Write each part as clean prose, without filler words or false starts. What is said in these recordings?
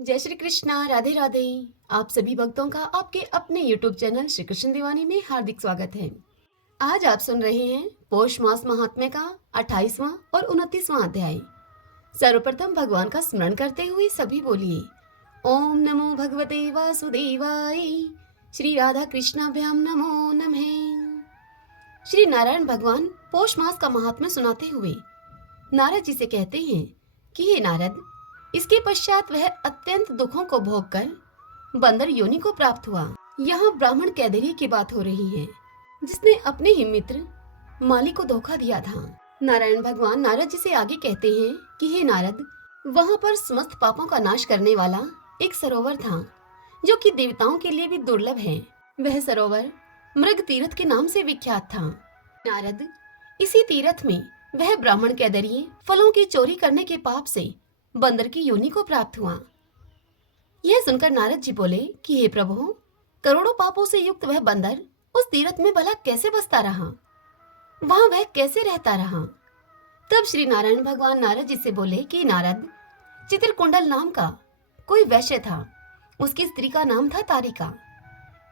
जय श्री कृष्णा, राधे राधे। आप सभी भक्तों का आपके अपने YouTube चैनल श्री कृष्ण दीवानी में हार्दिक स्वागत है। आज आप सुन रहे हैं पौष मास महात्म्य का 28वां और 29वां अध्याय। सर्वप्रथम भगवान का स्मरण करते हुए सभी बोलिए ओम नमो भगवते वासुदेवाय। श्री राधा कृष्णाभ्याम नमो नमः। श्री नारायण भगवान पौष मास का महात्म्य सुनाते हुए नारद जी से कहते हैं कि हे नारद, इसके पश्चात वह अत्यंत दुखों को भोग कर बंदर योनि को प्राप्त हुआ। यहाँ ब्राह्मण कैदरी की बात हो रही है, जिसने अपने ही मित्र माली को धोखा दिया था। नारायण भगवान नारद जी से आगे कहते हैं कि हे नारद, वहाँ पर समस्त पापों का नाश करने वाला एक सरोवर था, जो कि देवताओं के लिए भी दुर्लभ है। वह सरोवर मृग तीर्थ के नाम से विख्यात था। नारद, इसी तीर्थ में वह ब्राह्मण कैदरी फलों की चोरी करने के पाप से बंदर की योनि को प्राप्त हुआ। यह सुनकर नारद जी बोले कि हे प्रभु, करोड़ों पापों से युक्त वह बंदर उस तीर्थ में भला कैसे बसता रहा, वहां वह कैसे रहता रहा। तब श्री नारायण भगवान नारद जी से बोले कि नारद, चित्रकुंडल नाम का कोई वैश्य था, उसकी स्त्री का नाम था तारिका।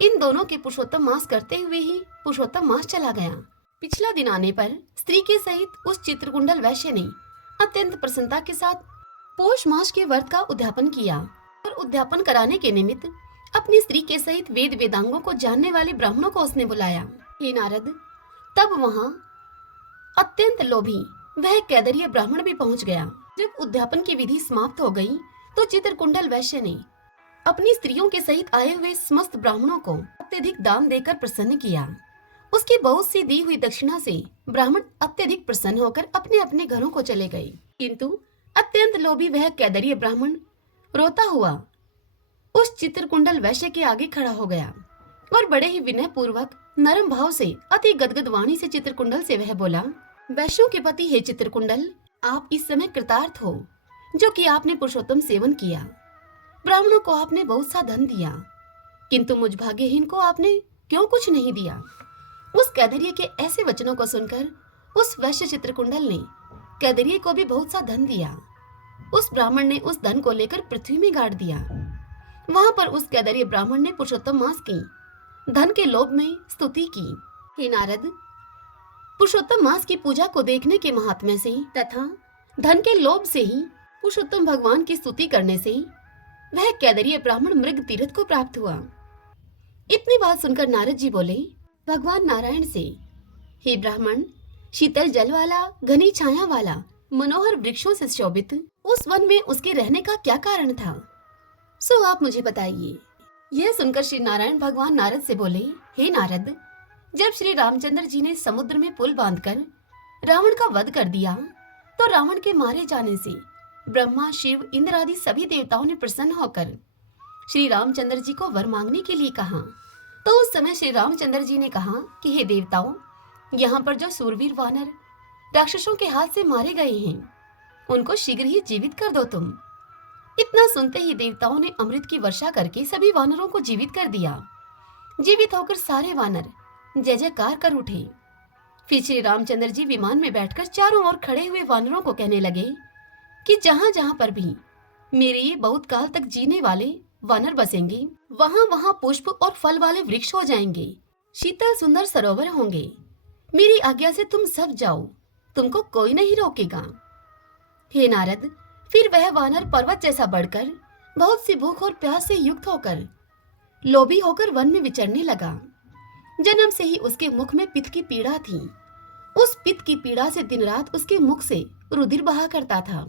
इन दोनों के पुरुषोत्तम मास करते हुए ही पुरुषोत्तम मास चला गया। पिछला दिन आने पर स्त्री के सहित उस चित्रकुंडल वैश्य ने अत्यंत प्रसन्नता के साथ पौष मास के व्रत का उद्यापन किया और उद्यापन कराने के निमित्त अपनी स्त्री के सहित वेद वेदांगों को जानने वाले ब्राह्मणों को उसने बुलाया। हे नारद, तब वहां अत्यंत लोभी वह कैदरीय ब्राह्मण भी पहुंच गया। जब उद्यापन की विधि समाप्त हो गई तो चित्रकुंडल वैश्य ने अपनी स्त्रियों के सहित आए हुए समस्त ब्राह्मणों को अत्यधिक दान देकर प्रसन्न किया। उसकी बहुत सी दी हुई दक्षिणा से ब्राह्मण अत्यधिक प्रसन्न होकर अपने अपने घरों को चले गए। किंतु अत्यंत लोभी वह कैदरीय ब्राह्मण रोता हुआ उस चित्रकुंडल वैश्य के आगे खड़ा हो गया और बड़े ही विनय पूर्वक नरम भाव से अति गदगद वाणी से चित्रकुंडल से वह बोला, वैश्यों के पति हे चित्रकुंडल, आप इस समय कृतार्थ हो, जो कि आपने पुरुषोत्तम सेवन किया। ब्राह्मणों को आपने बहुत सा धन दिया, किंतु मुझ भाग्यहीन को आपने क्यों कुछ नहीं दिया। उस कैदरीय के ऐसे वचनों को सुनकर उस वैश्य चित्रकुंडल ने कैदरीय को भी बहुत सा धन दिया। उस ब्राह्मण ने उस धन को लेकर पृथ्वी में गाड़ दिया। वहां पर उस कैदरीय ब्राह्मण ने पुरुषोत्तम मास की धन के लोभ में स्तुति की। हे नारद, पुरुषोत्तम मास की पूजा को देखने के महात्म्य से तथा धन के लोभ से ही पुरुषोत्तम भगवान की स्तुति करने से वह कैदरीय ब्राह्मण मृग तीर्थ को प्राप्त हुआ। इतनी बात सुनकर नारद जी बोले भगवान नारायण से, हे ब्राह्मण, शीतल जल वाला, घनी छाया वाला, मनोहर वृक्षों से शोभित उस वन में उसके रहने का क्या कारण था, सो आप मुझे बताइए। यह सुनकर श्री नारायण भगवान नारद से बोले, हे नारद, जब श्री रामचंद्र जी ने समुद्र में पुल बांधकर रावण का वध कर दिया तो रावण के मारे जाने से ब्रह्मा, शिव, इंद्र आदि सभी देवताओं ने प्रसन्न होकर श्री रामचंद्र जी को वर मांगने के लिए कहा। तो उस समय श्री रामचंद्र जी ने कहा कि हे देवताओं, यहाँ पर जो सूरवीर वानर राक्षसों के हाथ से मारे गए हैं, उनको शीघ्र ही जीवित कर दो तुम। इतना सुनते ही देवताओं ने अमृत की वर्षा करके सभी वानरों को जीवित कर दिया। जीवित होकर सारे वानर जय जयकार कर उठे। फिर श्री रामचंद्र जी विमान में बैठकर चारों ओर खड़े हुए वानरों को कहने लगे कि जहां जहां पर भी मेरे ये बहुत काल तक जीने वाले वानर बसेंगे, वहां वहां पुष्प और फल वाले वृक्ष हो जाएंगे, शीतल सुंदर सरोवर होंगे। मेरी आज्ञा से तुम सब जाओ, तुमको कोई नहीं रोकेगा। हे नारद, फिर वह वानर पर्वत जैसा बढ़कर बहुत सी भूख और प्यास से युक्त होकर लोभी होकर वन में विचरने लगा। जन्म से ही उसके मुख में पित्त की पीड़ा थी। उस पित्त की पीड़ा से दिन रात उसके मुख से रुधिर बहा करता था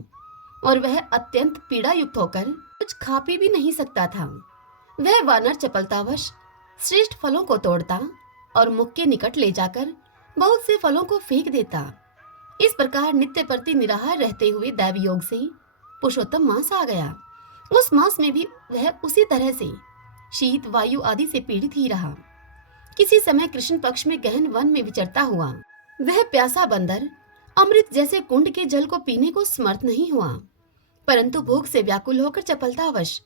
और वह अत्यंत पीड़ा युक्त होकर कुछ खा पी भी नहीं सकता था। वह वानर चपलतावश श्रेष्ठ फलों को तोड़ता और मुख के निकट ले जाकर बहुत से फलों को फेंक देता। इस प्रकार नित्य प्रति निराहार रहते हुए दैव योग से पुरुषोत्तम मास आ गया। उस मास में भी वह उसी तरह से शीत, वायु आदि से पीड़ित ही रहा। किसी समय कृष्ण पक्ष में गहन वन में विचरता हुआ वह प्यासा बंदर अमृत जैसे कुंड के जल को पीने को समर्थ नहीं हुआ, परंतु भूख से व्याकुल होकर चपलतावश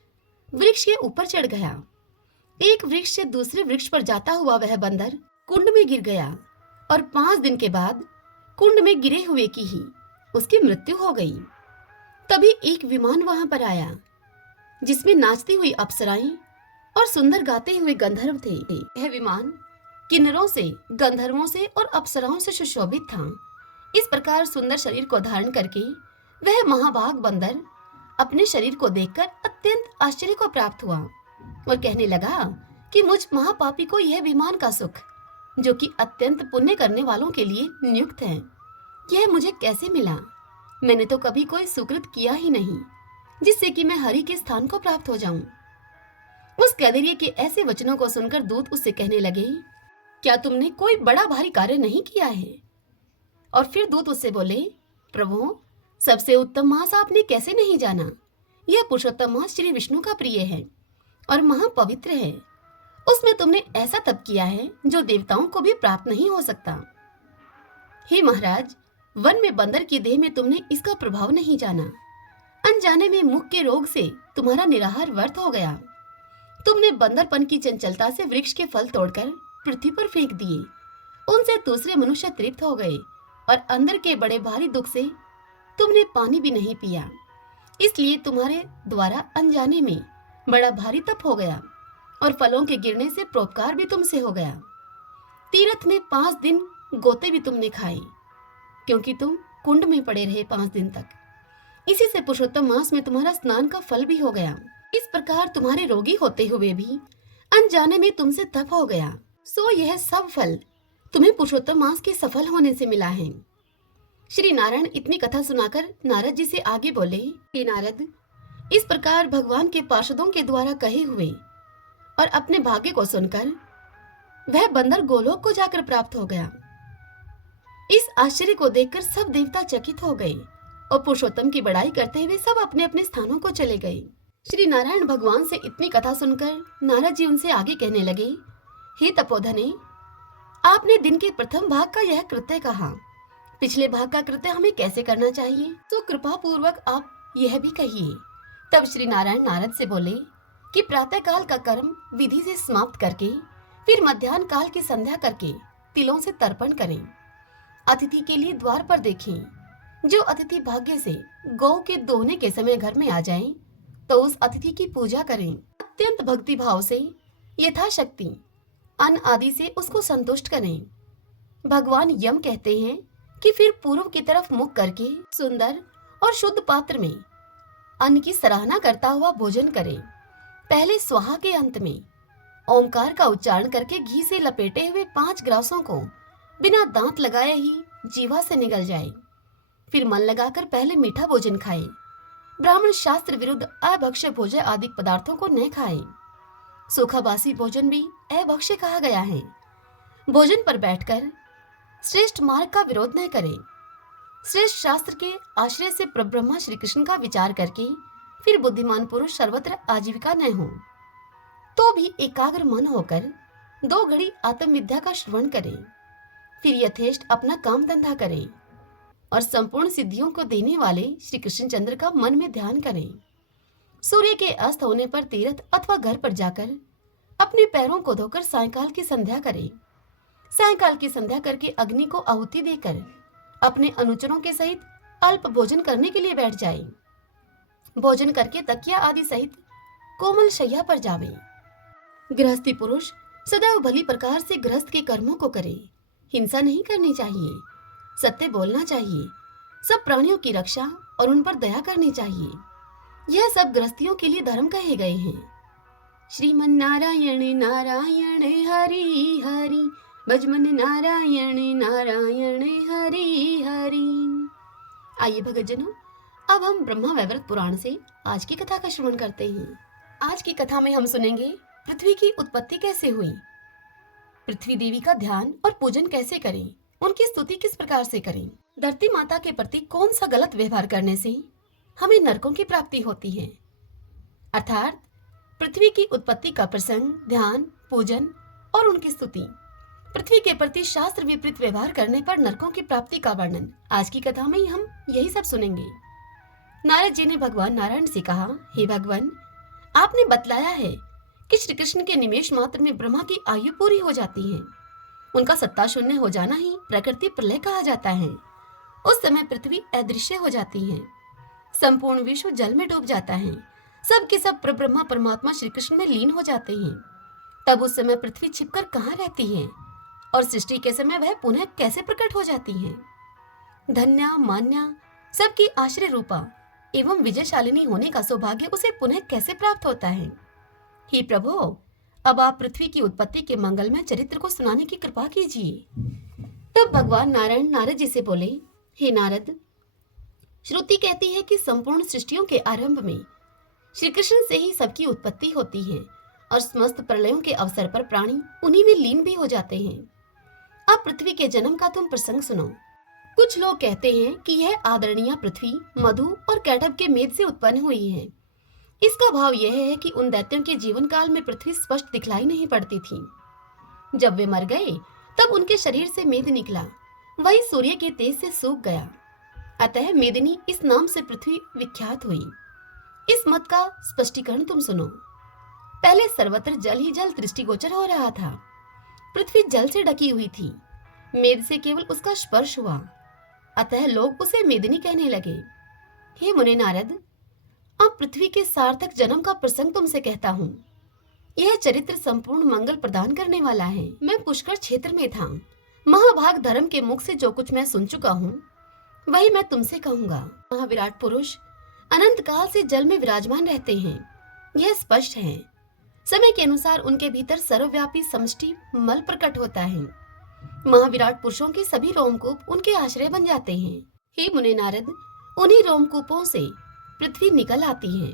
वृक्ष के ऊपर चढ़ गया। एक वृक्ष से दूसरे वृक्ष पर जाता हुआ वह बंदर कुंड में गिर गया और 5 दिन के बाद कुंड में गिरे हुए की ही उसकी मृत्यु हो गई। तभी एक विमान वहां पर आया जिसमें नाचती हुई अप्सराएं और सुंदर गाते हुए गंधर्व थे। यह विमान किन्नरों से, गंधर्वों से और अप्सराओं से सुशोभित था। इस प्रकार सुंदर शरीर को धारण करके वह महाभाग बंदर अपने शरीर को देखकर अत्यंत आश्चर्य को प्राप्त हुआ और कहने लगा कि मुझ महापापी को यह विमान का सुख, जो कि अत्यंत पुण्य करने वालों के लिए नियुक्त है, यह मुझे कैसे मिला? मैंने तो कभी कोई सुकृत किया ही नहीं जिससे कि मैं हरि के स्थान को प्राप्त हो जाऊं। उस कैदरिये के ऐसे वचनों को सुनकर दूत उससे कहने लगे, क्या तुमने कोई बड़ा भारी कार्य नहीं किया है? और फिर दूत उससे बोले, प्रभु, सबसे उत्तम मास आपने कैसे नहीं जाना? यह पुरुषोत्तम मास श्री विष्णु का प्रिय है और महापवित्र है। उसमें तुमने ऐसा तप किया है जो देवताओं को भी प्राप्त नहीं हो सकता। हे महाराज, वन में बंदर की देह में तुमने इसका प्रभाव नहीं जाना। अनजाने में मुख के रोग से तुम्हारा निराहार व्यर्थ हो गया। तुमने बंदरपन की चंचलता से वृक्ष के फल तोड़कर पृथ्वी पर फेंक दिए। उनसे दूसरे मनुष्य तृप्त हो गए और अंदर के बड़े भारी दुख से तुमने पानी भी नहीं पिया। इसलिए तुम्हारे द्वारा अनजाने में बड़ा भारी तप हो गया और फलों के गिरने से परोपकार भी तुमसे हो गया। तीर्थ में 5 दिन गोते भी तुमने खाए, क्योंकि तुम कुंड में पड़े रहे 5 दिन तक। इसी से पुरुषोत्तम मास में तुम्हारा स्नान का फल भी हो गया। इस प्रकार तुम्हारे रोगी होते हुए भी अनजाने में तुमसे तप हो गया। सो यह सब फल तुम्हें पुरुषोत्तम मास के सफल होने से मिला है। श्री नारायण इतनी कथा सुनाकर नारद जी से आगे बोले, हे नारद, इस प्रकार भगवान के पार्षदों के द्वारा कहे हुए और अपने भाग्य को सुनकर वह बंदर गोलोक को जाकर प्राप्त हो गया। इस आश्चर्य को देखकर सब देवता चकित हो गए और पुरुषोत्तम की बड़ाई करते हुए सब अपने अपने स्थानों को चले गए। श्री नारायण भगवान से इतनी कथा सुनकर नारद जी उनसे आगे कहने लगे, हे तपोधने, आपने दिन के प्रथम भाग का यह कृत्य कहा, पिछले भाग का कृत्य हमें कैसे करना चाहिए? तो कृपा पूर्वक आप यह भी कहिए। तब श्री नारायण नारद से बोले कि प्रातः काल का कर्म विधि से समाप्त करके फिर मध्याह्न काल की संध्या करके तिलों से तर्पण करें। अतिथि के लिए द्वार पर देखें। जो अतिथि भाग्य से गौ के दोहने के समय घर में आ जाएं, तो उस अतिथि की पूजा करें। अत्यंत भक्ति भाव से यथाशक्ति अन्न आदि से उसको संतुष्ट करें। भगवान यम कहते हैं कि फिर पूर्व की तरफ मुख करके सुंदर और शुद्ध पात्र में अन्न की सराहना करता हुआ भोजन करें। पहले स्वाहा के अंत में ओंकार का उच्चारण करके घी से लपेटे हुए 5 ग्रासों को बिना दांत लगाए ही जीवा से निगल जाए। फिर मन लगाकर पहले मीठा भोजन खाए। ब्राह्मण शास्त्र विरुद्ध अभक्ष्य भोज्य आदि पदार्थों को न खाए। सूखा बासी भोजन भी अभक्ष्य कहा गया है। भोजन पर बैठकर श्रेष्ठ मार्ग का विरोध न करें। श्रेष्ठ शास्त्र के आश्रय से प्रब्रह्मा श्री कृष्ण का विचार करके फिर बुद्धिमान पुरुष सर्वत्र आजीविका न हो, तो भी एकाग्र मन होकर 2 घड़ी आत्मविद्या का श्रवण करें। फिर यथेष्ट अपना काम धंधा करें और संपूर्ण सिद्धियों को देने वाले श्री कृष्ण चंद्र का मन में ध्यान करें। सूर्य के अस्त होने पर तीर्थ अथवा घर पर जाकर अपने पैरों को धोकर सायंकाल की संध्या करें। सायंकाल की संध्या करके अग्नि को आहुति देकर अपने अनुचरों के सहित अल्प भोजन करने के लिए बैठ जाए। भोजन करके तकिया आदि सहित कोमल शैया पर जावे। गृहस्थी पुरुष सदैव भली प्रकार से गृहस्थ के कर्मों को करे। हिंसा नहीं करनी चाहिए, सत्य बोलना चाहिए, सब प्राणियों की रक्षा और उन पर दया करनी चाहिए। यह सब गृहस्थियों के लिए धर्म कहे गए हैं। श्रीमन नारायण नारायण हरि हरि, भजमन नारायण नारायण हरि हरि। आइए भगतजनों, अब हम ब्रह्मा वैवर्त पुराण से आज की कथा का श्रवण करते हैं। आज की कथा में हम सुनेंगे पृथ्वी की उत्पत्ति कैसे हुई, पृथ्वी देवी का ध्यान और पूजन कैसे करें, उनकी स्तुति किस प्रकार से करें, धरती माता के प्रति कौन सा गलत व्यवहार करने से हमें नरकों की प्राप्ति होती है। अर्थात पृथ्वी की उत्पत्ति का प्रसंग, ध्यान, पूजन और उनकी स्तुति। पृथ्वी के प्रति शास्त्र विपरीत व्यवहार करने पर नरकों की प्राप्ति का वर्णन आज की कथा में हम यही सब सुनेंगे। नारद जी ने भगवान नारायण से कहा, हे भगवान, आपने बतलाया है कि श्री कृष्ण के निमेष मात्र में ब्रह्मा की आयु पूरी हो जाती है। उनका सत्ता शून्य हो जाना ही प्रकृति प्रलय कहा जाता है। उस समय पृथ्वी अदृश्य हो जाती है, संपूर्ण विश्व जल में डूब जाता है, सब के सब परब्रह्मा परमात्मा श्री कृष्ण में लीन हो जाते हैं। तब उस समय पृथ्वी छिपकर कहाँ रहती है और सृष्टि के समय वह पुनः कैसे प्रकट हो जाती है। धन्या मान्या सबकी आश्रय रूपा एवं विजयशालिनी होने का सौभाग्य उसे पुनः कैसे प्राप्त होता है। हे प्रभु, अब आप पृथ्वी की उत्पत्ति के मंगलमय चरित्र को सुनाने की कृपा कीजिए। तब भगवान नारायण नारद जी से बोले, हे नारद, श्रुति कहती है कि संपूर्ण सृष्टियों के आरंभ में श्री कृष्ण से ही सबकी उत्पत्ति होती है और समस्त प्रलयों के अवसर पर प्राणी उन्हीं में लीन भी हो जाते हैं। अब पृथ्वी के जन्म का तुम प्रसंग सुनो। कुछ लोग कहते हैं कि यह आदरणीय पृथ्वी मधु और कैटभ के मेद से उत्पन्न हुई है। इसका भाव यह है कि उन दैत्यों के जीवन काल में पृथ्वी स्पष्ट दिखलाई नहीं पड़ती थी। जब वे मर गए तब उनके शरीर से मेद निकला, वही सूर्य के तेज से सूख गया। अतः मेदिनी इस नाम से पृथ्वी विख्यात हुई। इस मत का स्पष्टीकरण तुम सुनो। पहले सर्वत्र जल ही जल दृष्टिगोचर हो रहा था। पृथ्वी जल से ढकी हुई थी, मेद से केवल उसका स्पर्श हुआ, अतः लोग उसे मेदिनी कहने लगे। हे मुने नारद, अब पृथ्वी के सार्थक जन्म का प्रसंग तुमसे कहता हूँ। यह चरित्र संपूर्ण मंगल प्रदान करने वाला है। मैं पुष्कर क्षेत्र में था। महाभाग धर्म के मुख से जो कुछ मैं सुन चुका हूँ वही मैं तुमसे कहूंगा। महाविराट पुरुष अनंत काल से जल में विराजमान रहते हैं, यह स्पष्ट है। समय के अनुसार उनके भीतर सर्वव्यापी समष्टि मल प्रकट होता है। महाविराट पुरुषों के सभी रोमकूप उनके आश्रय बन जाते हैं। हे मुने नारद, उन्हीं रोमकूपों से पृथ्वी निकल आती है।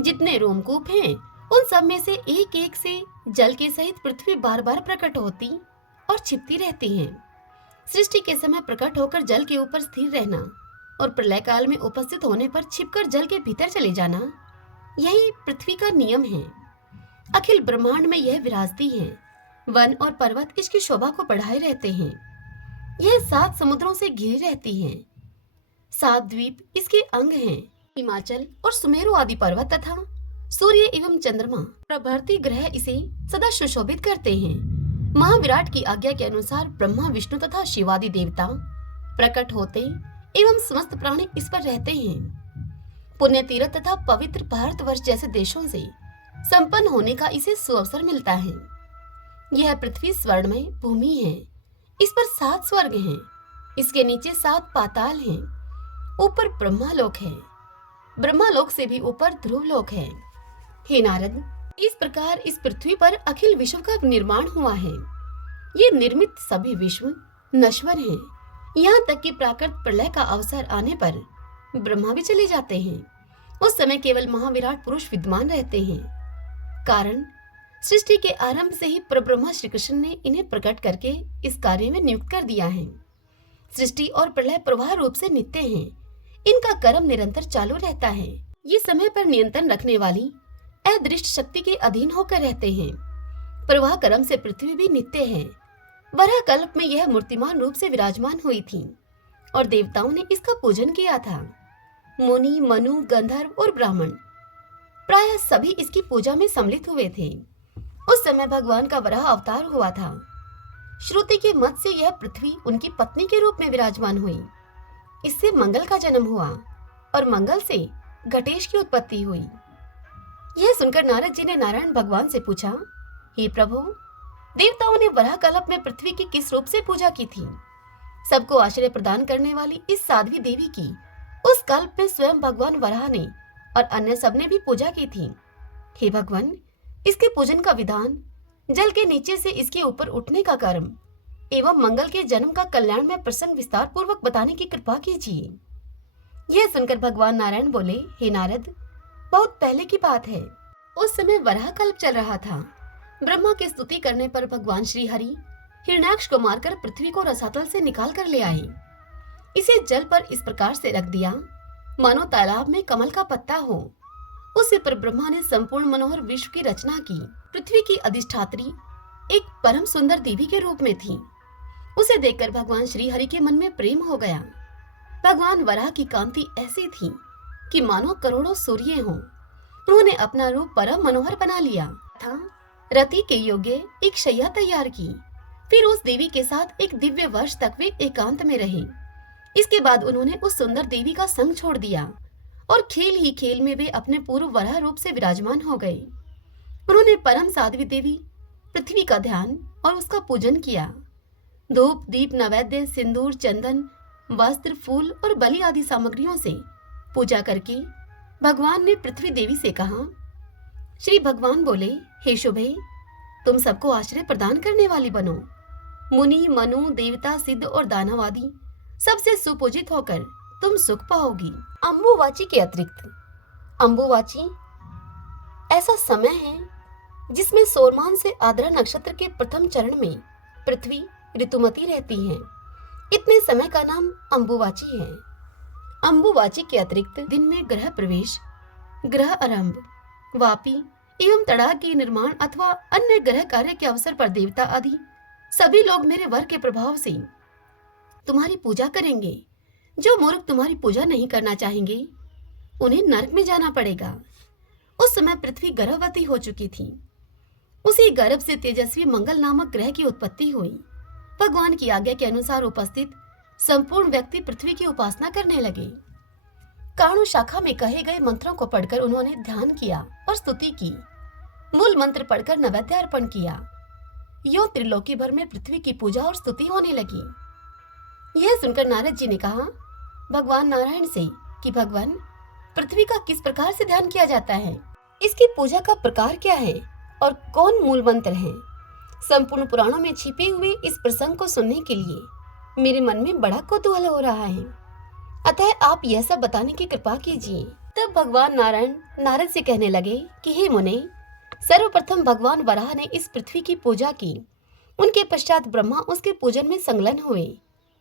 जितने रोमकूप हैं उन सब में से एक एक से जल के सहित पृथ्वी बार बार प्रकट होती और छिपती रहती है। सृष्टि के समय प्रकट होकर जल के ऊपर स्थिर रहना और प्रलय काल में उपस्थित होने पर छिपकर जल के भीतर चले जाना, यही पृथ्वी का नियम है। अखिल ब्रह्मांड में यह विराजती है। वन और पर्वत इसकी शोभा को बढ़ाए रहते हैं। यह 7 समुद्रों से घिरी रहती है। 7 द्वीप इसके अंग हैं। हिमाचल और सुमेरु आदि पर्वत तथा सूर्य एवं चंद्रमा प्रभृति ग्रह इसे सदा सुशोभित करते हैं। महाविराट की आज्ञा के अनुसार ब्रह्मा विष्णु तथा शिवादि देवता प्रकट होते एवं समस्त प्राणी इस पर रहते हैं। पुण्य तीर्थ तथा पवित्र भारतवर्ष जैसे देशों से संपन्न होने का इसे सुअवसर मिलता है। यह पृथ्वी स्वर्णमय भूमि है। इस पर 7 स्वर्ग हैं। इसके नीचे 7 पाताल हैं। ऊपर ब्रह्मालोक है। ब्रह्मालोक से भी ऊपर ध्रुवलोक है। हे नारद, इस प्रकार इस पृथ्वी पर अखिल विश्व का निर्माण हुआ है। ये निर्मित सभी विश्व नश्वर हैं। यहाँ तक कि प्राकृत प्रलय का अवसर आने पर ब्रह्मा भी चले जाते हैं। उस समय केवल महाविराट पुरुष विद्यमान रहते हैं। कारण, सृष्टि के आरंभ से ही परब्रह्मा श्री कृष्ण ने इन्हें प्रकट करके इस कार्य में नियुक्त कर दिया है। सृष्टि और प्रलय प्रवाह रूप से नित्य हैं। इनका कर्म निरंतर चालू रहता है। ये समय पर नियंत्रण रखने वाली अदृष्ट शक्ति के अधीन होकर रहते हैं। प्रवाह कर्म से पृथ्वी भी नित्य है। वराह कल्प में यह मूर्तिमान रूप से विराजमान हुई थी और देवताओं ने इसका पूजन किया था। मुनि, मनु, गंधर्व और ब्राह्मण प्रायः सभी इसकी पूजा में सम्मिलित हुए थे। उस समय भगवान का वराह अवतार हुआ था। श्रुति के मत से यह पृथ्वी उनकी पत्नी के रूप में विराजमान हुई। इससे मंगल का जन्म हुआ और मंगल से घटेश की उत्पत्ति हुई। यह सुनकर नारद जी ने नारायण भगवान से पूछा, हे प्रभु, देवताओं ने वराह कल्प में पृथ्वी की किस रूप से पूजा की थी? सबको आश्रय प्रदान करने वाली इस साध्वी देवी की उस कल्प में स्वयं भगवान वराह ने और अन्य सब ने भी पूजा की थी। हे भगवान, इसके पूजन का विधान, जल के नीचे से इसके ऊपर उठने का कर्म एवं मंगल के जन्म का कल्याण में प्रसंग विस्तार पूर्वक बताने की कृपा कीजिए। यह सुनकर भगवान नारायण बोले, हे नारद, बहुत पहले की बात है। उस समय वराह कल्प चल रहा था। ब्रह्मा की स्तुति करने पर भगवान श्री हरि हिरण्याक्ष को मारकर पृथ्वी को रसातल से निकाल कर ले आए। इसे जल पर इस प्रकार से रख दिया मानो तालाब में कमल का पत्ता हो। उसी पर ब्रह्मा ने संपूर्ण मनोहर विश्व की रचना की। पृथ्वी की अधिष्ठात्री एक परम सुंदर देवी के रूप में थी। उसे देखकर भगवान श्री हरि के मन में प्रेम हो गया। भगवान वराह की कांति ऐसी थी कि मानो करोड़ों सूर्य हों। उन्होंने अपना रूप परम मनोहर बना लिया था। रति के योग्य एक शैया तैयार की। फिर उस देवी के साथ एक दिव्य वर्ष तक वे एकांत में रहे। इसके बाद उन्होंने उस सुंदर देवी का संग छोड़ दिया और खेल ही खेल में वे अपने पूर्व वराह रूप से विराजमान हो गए। उन्होंने परम साध्वी देवी पृथ्वी का ध्यान और उसका पूजन किया। धूप दीप नैवेद्य सिंदूर चंदन वस्त्र फूल और बलि आदि सामग्रियों से पूजा करके भगवान ने पृथ्वी देवी से कहा। श्री भगवान बोले, हे शुभे, तुम सबको आश्रय प्रदान करने वाली बनो। मुनि मनु देवता सिद्ध और दानव आदि सबसे सुपूजित होकर तुम सुख पाओगी। अम्बुवाची के अतिरिक्त अम्बुवाची ऐसा समय है जिसमें सोरमान से आद्रा नक्षत्र के प्रथम चरण में पृथ्वी ऋतुमती रहती है। इतने समय का नाम अम्बुवाची है। अम्बुवाची के अतिरिक्त दिन में ग्रह प्रवेश, ग्रह आरंभ, वापी एवं तड़ाग के निर्माण अथवा अन्य ग्रह कार्य के अवसर पर देवता आदि सभी लोग मेरे वर के प्रभाव से तुम्हारी पूजा करेंगे। जो मूर्ख तुम्हारी पूजा नहीं करना चाहेंगे उन्हें नरक में जाना पड़ेगा। उस समय पृथ्वी गर्भवती हो चुकी थी। उसी गर्भ से तेजस्वी मंगल नामक ग्रह की उत्पत्ति हुई। भगवान की आज्ञा के अनुसार उपस्थित संपूर्ण व्यक्ति पृथ्वी की उपासना करने लगे। काणु शाखा में कहे गए मंत्रों को पढ़कर उन्होंने ध्यान किया और स्तुति की। मूल मंत्र पढ़कर नैवेद्य अर्पण किया। यो त्रिलोकी भर में पृथ्वी की पूजा और स्तुति होने लगी। यह सुनकर नारद जी ने कहा भगवान नारायण से कि भगवान, पृथ्वी का किस प्रकार से ध्यान किया जाता है, इसकी पूजा का प्रकार क्या है और कौन मूल मंत्र है। संपूर्ण पुराणों में छिपे हुए इस प्रसंग को सुनने के लिए मेरे मन में बड़ा कौतूहल हो रहा है, अतः आप यह सब बताने की कृपा कीजिए। तब भगवान नारायण नारद से कहने लगे कि हे मुने, सर्वप्रथम भगवान वराह ने इस पृथ्वी की पूजा की। उनके पश्चात ब्रह्मा उसके पूजन में संलग्न हुए।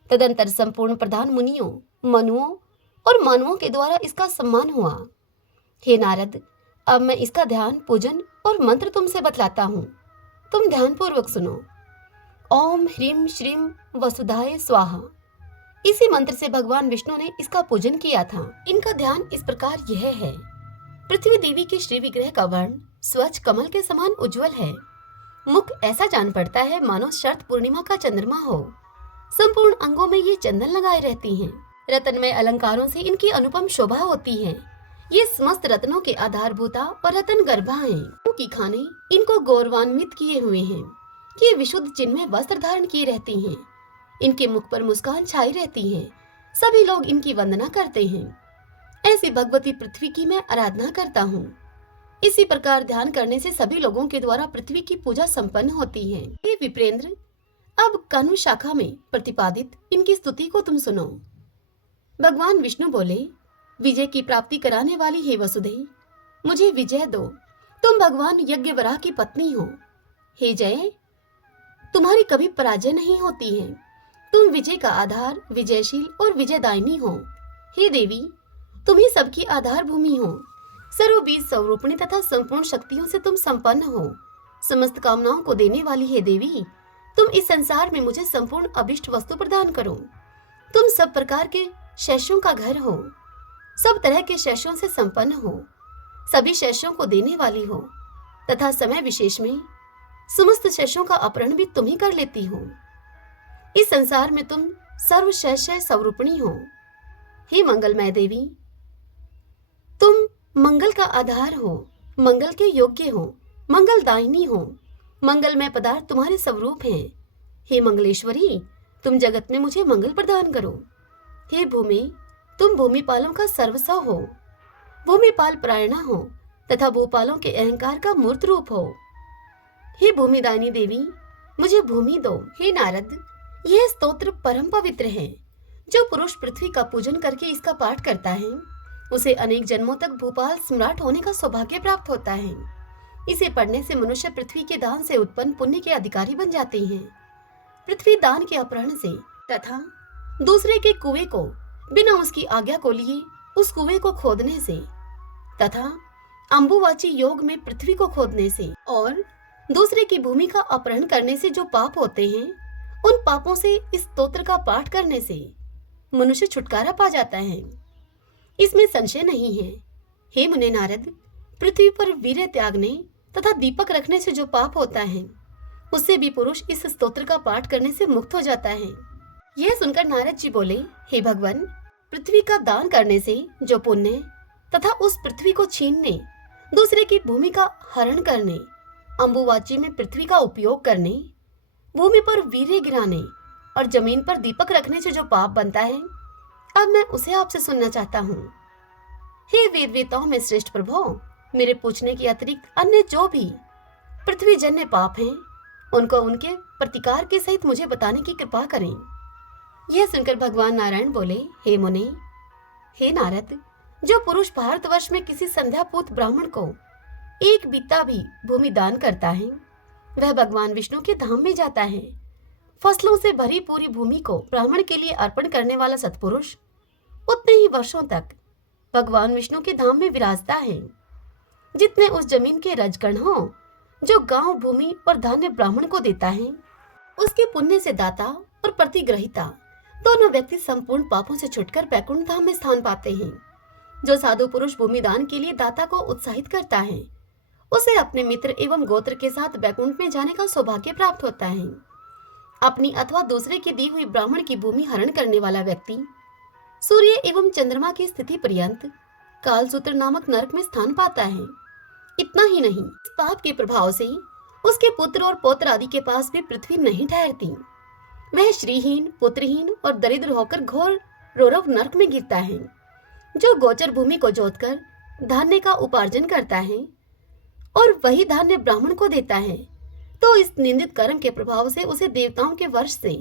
तदंतर संपूर्ण प्रधान मुनियों, मनुओं और मानवों के द्वारा इसका सम्मान हुआ। हे नारद, अब मैं इसका ध्यान पूजन और मंत्र तुमसे बतलाता हूँ। तुम ध्यान पूर्वक सुनो। ओम ह्रीम श्रीम वसुधाय स्वाहा, इसी मंत्र से भगवान विष्णु ने इसका पूजन किया था। इनका ध्यान इस प्रकार यह है। पृथ्वी देवी के श्री विग्रह का वर्ण स्वच्छ कमल के समान उज्जवल है। मुख ऐसा जान पड़ता है मानो शरद पूर्णिमा का चंद्रमा हो। संपूर्ण अंगों में ये चंदन लगाए रहती हैं। रत्नमय अलंकारों से इनकी अनुपम शोभा होती है। ये समस्त रत्नों के आधारभूता और रतन गर्भा हैं। की खाने इनको गौरवान्वित किए हुए हैं। ये विशुद्ध चिन्मय वस्त्र धारण किए रहती हैं। इनके मुख पर मुस्कान छाई रहती है। सभी लोग इनकी वंदना करते हैं। ऐसी भगवती पृथ्वी की मैं आराधना करता हूँ। इसी प्रकार ध्यान करने से सभी लोगों के द्वारा पृथ्वी की पूजा संपन्न होती है। हे विप्रेंद्र, अब कानु शाखा में प्रतिपादित इनकी स्तुति को तुम सुनो। भगवान विष्णु बोले, विजय की प्राप्ति कराने वाली हे वसुधे, मुझे विजय दो। तुम भगवान यज्ञवराह की पत्नी हो। हे जय, तुम्हारी कभी पराजय नहीं होती है। तुम विजय का आधार, विजयशील और विजयदायिनी हो। हे देवी, तुम ही सबकी आधार भूमि हो। सर्वबीज स्वरूपिणी तथा संपूर्ण शक्तियों से तुम संपन्न हो। समस्त कामनाओं को देने वाली हे देवी, तुम इस संसार में मुझे संपूर्ण अभिष्ट वस्तु प्रदान करो। तुम सब प्रकार के शैष्यों का घर हो। सब तरह के शैष्यों से संपन्न हो। सभी शैष्यों को देने वाली हो तथा समय विशेष में समस्त शैष्यों का अपहरण भी तुम ही कर लेती हो। इस संसार में तुम सर्वशैष्य स्वरूपिणी हो। हे मंगलमय देवी, तुम मंगल का आधार हो, मंगल के योग्य हो, मंगलदायिनी हो। मंगलमय पदार्थ तुम्हारे स्वरूप हैं। हे मंगलेश्वरी, तुम जगत में मुझे मंगल प्रदान करो। हे भूमि, तुम भूमिपालों का सर्वस्व हो। भूमिपाल प्रायणा हो तथा भूपालों के अहंकार का मूर्त रूप हो। हे भूमिदायिनी देवी, मुझे भूमि दो। हे नारद, यह स्तोत्र परम पवित्र है। जो पुरुष पृथ्वी का पूजन करके इसका पाठ करता है उसे अनेक जन्मों तक भूपाल सम्राट होने का सौभाग्य प्राप्त होता है। इसे पढ़ने से मनुष्य पृथ्वी के दान से उत्पन्न पुण्य के अधिकारी बन जाते हैं। पृथ्वी दान के अपहरण से तथा दूसरे के कुएं को बिना उसकी आज्ञा को लिए उस कुएं को खोदने से तथा अम्बुवाची योग में पृथ्वी को खोदने से और दूसरे की भूमि का अपहरण करने से जो पाप होते हैं, उन पापों से इस स्तोत्र का पाठ करने से मनुष्य छुटकारा पा जाता है। इसमें संशय नहीं है। हे मुने नारद, पृथ्वी पर वीर्य त्यागने तथा दीपक रखने से जो पाप होता है उससे भी पुरुष इस स्तोत्र का पाठ करने से मुक्त हो जाता है। यह सुनकर नारद जी बोले, हे भगवान, पृथ्वी का दान करने से जो पुण्य तथा उस पृथ्वी को छीनने, दूसरे की भूमि का हरण करने, अंबुवाची में पृथ्वी का उपयोग करने, भूमि पर वीर्य गिराने और जमीन पर दीपक रखने से जो पाप बनता है, अब मैं उसे आपसे सुनना चाहता हूँ। हे वेद वेताओं में श्रेष्ठ प्रभु, मेरे पूछने के अतिरिक्त अन्य जो भी पृथ्वी जन्य पाप हैं, उनको उनके प्रतिकार के सहित मुझे बताने की कृपा करें। यह सुनकर भगवान नारायण बोले, हे मुने, हे नारद, जो पुरुष भारतवर्ष में किसी संध्यापूत ब्राह्मण को एक बित्ता भी भूमि दान करता है, वह भगवान विष्णु के धाम में जाता है। फसलों से भरी पूरी भूमि को ब्राह्मण के लिए अर्पण करने वाला सत्पुरुष उतने ही वर्षों तक भगवान विष्णु के धाम में विराजता है जितने उस जमीन के रजगण हो जो गांव, भूमि और धान्य ब्राह्मण को देता है। उसके पुण्य से दाता और प्रतिग्रहिता दोनों व्यक्ति संपूर्ण पापों से छुटकर बैकुंठ धाम में स्थान पाते हैं। जो साधु पुरुष भूमि दान के लिए दाता को उत्साहित करता है, उसे अपने मित्र एवं गोत्र के साथ बैकुंठ में जाने का सौभाग्य प्राप्त होता है। अपनी अथवा दूसरे की दी हुई ब्राह्मण की भूमि हरण करने वाला व्यक्ति सूर्य एवं चंद्रमा की स्थिति पर्यंत कालसूत्र नामक नरक में स्थान पाता है। इतना ही नहीं, इस पाप के प्रभाव से उसके पुत्र और पौत्र आदि के पास भी पृथ्वी नहीं ठहरती। वह श्रीहीन, पुत्रहीन और दरिद्र होकर घोर रौरव नरक में गिरता है। जो गोचर भूमि को जोतकर धान्य का उपार्जन करता है और वही धान्य ब्राह्मण को देता है, तो इस निंदित कर्म के प्रभाव से उसे देवताओं के वर्ष से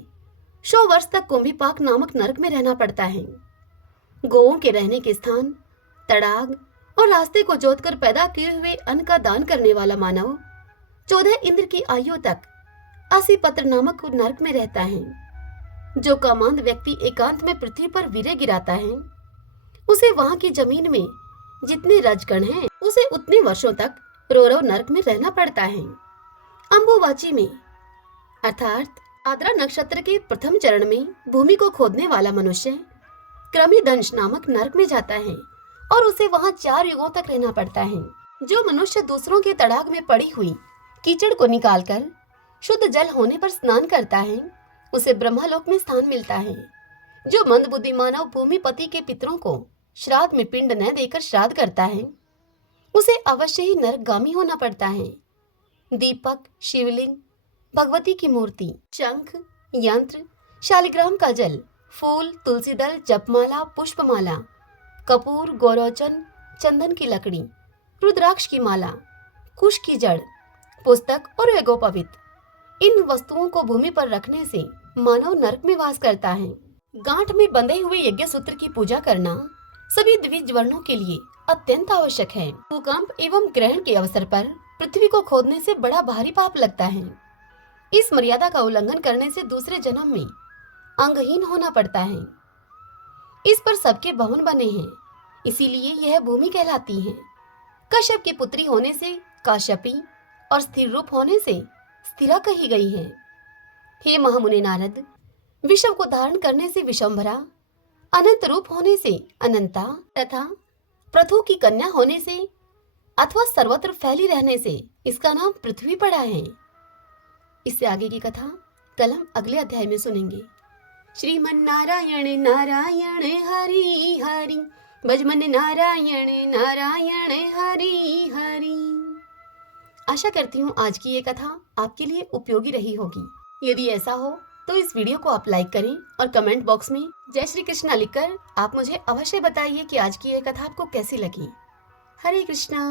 100 वर्ष तक कुंभीपाक नामक नरक में रहना पड़ता है। गौओं के रहने के स्थान, तड़ाग और रास्ते को जोतकर पैदा किए हुए अन्न का दान करने वाला मानव 14 इंद्र की आयु तक 80 पत्र नामक नरक में रहता है। जो कामांध व्यक्ति एकांत में पृथ्वी पर वीर्य गिराता है, उसे वहां की जमीन में जितने रजगण हैं, उसे उतने वर्षों तक रौरव नरक में रहना पड़ता है। अंबुवाची में अर्थात आद्रा नक्षत्र के प्रथम चरण में भूमि को खोदने वाला मनुष्य क्रमिदंश नामक नरक में जाता है और उसे वहां 4 युगों तक रहना पड़ता है। जो मनुष्य दूसरों के तड़ाग में पड़ी हुई कीचड़ को निकालकर शुद्ध जल होने पर स्नान करता है, उसे ब्रह्मलोक में स्थान मिलता है। जो मंदबुद्धि मानव भूमिपति के पितरों को श्राद्ध में पिंड न देकर श्राद्ध करता है, उसे अवश्य ही नरकगामी होना पड़ता है। दीपक, शिवलिंग, भगवती की मूर्ति, शंख, यंत्र, शालिग्राम का जल, फूल, तुलसी दल, जपमाला, पुष्पमाला, कपूर, गोरोचन, चंदन की लकड़ी, रुद्राक्ष की माला, कुश की जड़, पुस्तक और यज्ञोपवीत, इन वस्तुओं को भूमि पर रखने से मानव नरक में वास करता है। गांठ में बंधे हुए यज्ञ सूत्र की पूजा करना सभी द्विज वर्णों के लिए अत्यंत आवश्यक है। भूकंप एवं ग्रहण के अवसर पर पृथ्वी को खोदने से बड़ा भारी पाप लगता है। इस मर्यादा का उल्लंघन करने से दूसरे जन्म में अंगहीन होना पड़ता है। इस पर सबके भवन बने हैं, इसीलिए यह भूमि कहलाती है। कश्यप की पुत्री होने से काश्यपी और स्थिर रूप होने से स्थिरा कही गई है। हे महामुनि नारद, विषव को धारण करने से विशंभरा, अनंत रूप होने से अनंता तथा पृथु की कन्या होने से अथवा सर्वत्र फैली रहने से इसका नाम पृथ्वी पड़ा है। इससे आगे की कथा कल हम अगले अध्याय में सुनेंगे। श्रीमन नारायण नारायण हरि हरि, भजमन नारायण नारायण हरि हरि। आशा करती हूँ आज की ये कथा आपके लिए उपयोगी रही होगी। यदि ऐसा हो तो इस वीडियो को आप लाइक करें और कमेंट बॉक्स में जय श्री कृष्णा लिखकर आप मुझे अवश्य बताइए कि आज की ये कथा आपको कैसी लगी। हरे कृष्णा।